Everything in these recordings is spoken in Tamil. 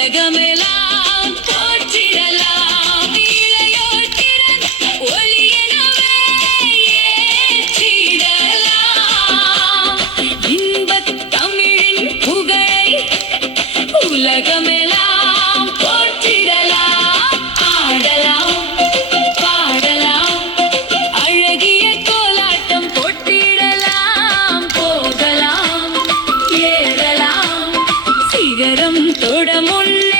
உலகமெல்லாம் போற்றிடலாம் இளையோர் திறன் ஒளியெனவே ஏற்றிடலாம் இன்பத் தமிழின் புகழை உலகமெல்லாம் போற்றிடலாம் ஆடலாம் பாடலாம் அழகிய கோலாட்டம் போட்டிடலாம் போகலாம் ஏறலாம் சிகரம் தொட முன்னேறிடலாம்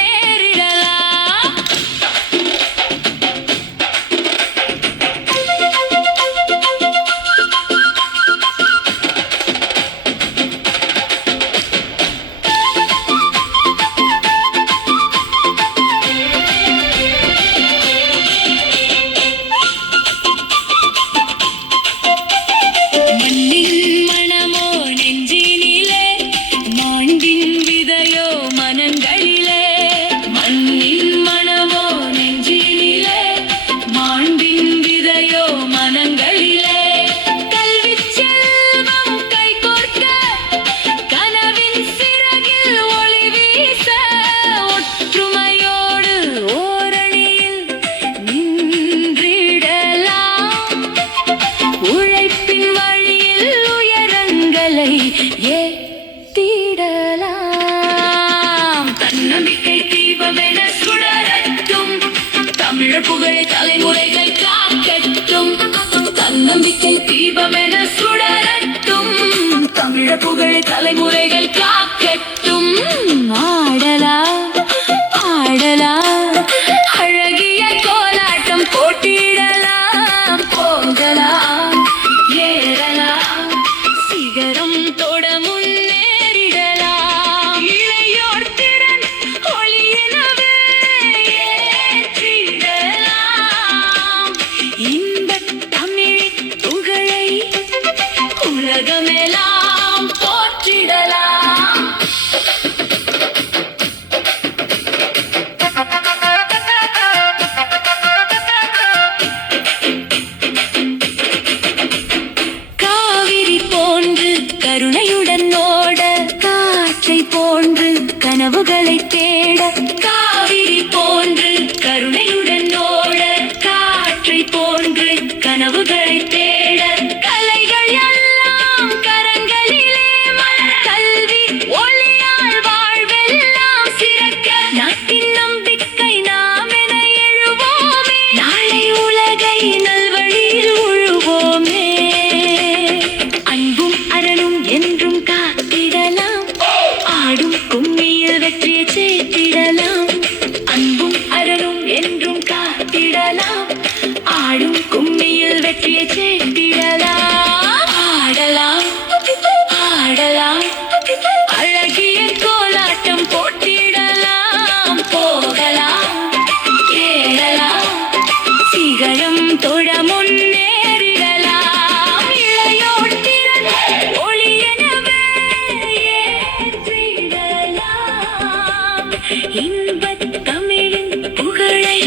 மண்ணின் மணமோ நெஞ்சினிலே மாண்பின் விதையோ மனங்களிலே மண்ணின் மணமோ நெஞ்சினிலே மாண்பின் விதையோ மனங்களிலே கல்விச் செல்வம் கைகோர்க்க கனவின் சிறகில் ஒளி வீச ஒற்றுமையோடு ஓரணியில் நின்றிடலாம் உழைப்பின் வழியில் உயரங்களை ஏற்றிடலாம் தன்னம்பிக்கை தீபமென சுடரட்டும் தமிழர் புகழை தலைமுறைகள் காக்கட்டும் தன்னம்பிக்கை தீபமென சுடரட்டும் தமிழர் புகழை தலைமுறைகள் காக்கட்டும் ஆடலாம் ஆடலாம் அழகிய கோலாட்டம் போட்டிடலாம் போகலாம் ஏறலாம் சிகரம் தொட முன்னேறிடலாம் இளையோர் திறன் ஒளியெனவே ஏற்றிடலாம் இன்பத் தமிழின் புகழை உலகமெல்லாம் போற்றிடலாம் காவிரி போன்று கருணையுடன் ஓட காற்றை போன்று கனவுகளை தேட காவிரி போன்று கருணையுடன் ஓட காற்றை போன்று கனவுகளை தேட கலைகள் எல்லாம் கரங்களிலே மலர் கல்வி ஒளியால் வாழ்வெல்லாம் சிறக்க நாட்டின் நம்பிக்கை நாம் என எழுவோமே நாளை உலகை நல்வழியில் உழுவோமே அன்பும் அரணும் என்றும் காத்திடலாம் ஆடும் கும்மியில் வெற்றியை சேர்த்திடலாம் அன்பும் அரணும் என்றும் காத்திடலாம் ஆடும் கும்மியில் வெற்றியை சேர்த்திடலாம் ஆடலாம் ஆடலாம் அழகிய கோலாட்டம் போட்டிடலாம் போகலாம் ஏறலாம் சிகரம் தொட முன்னேறிடலாம் இளையோர் திறன் ஒளியெனவே ஏற்றிடலாம் இன்பத் தமிழின் புகழை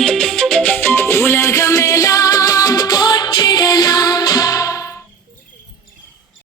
உலக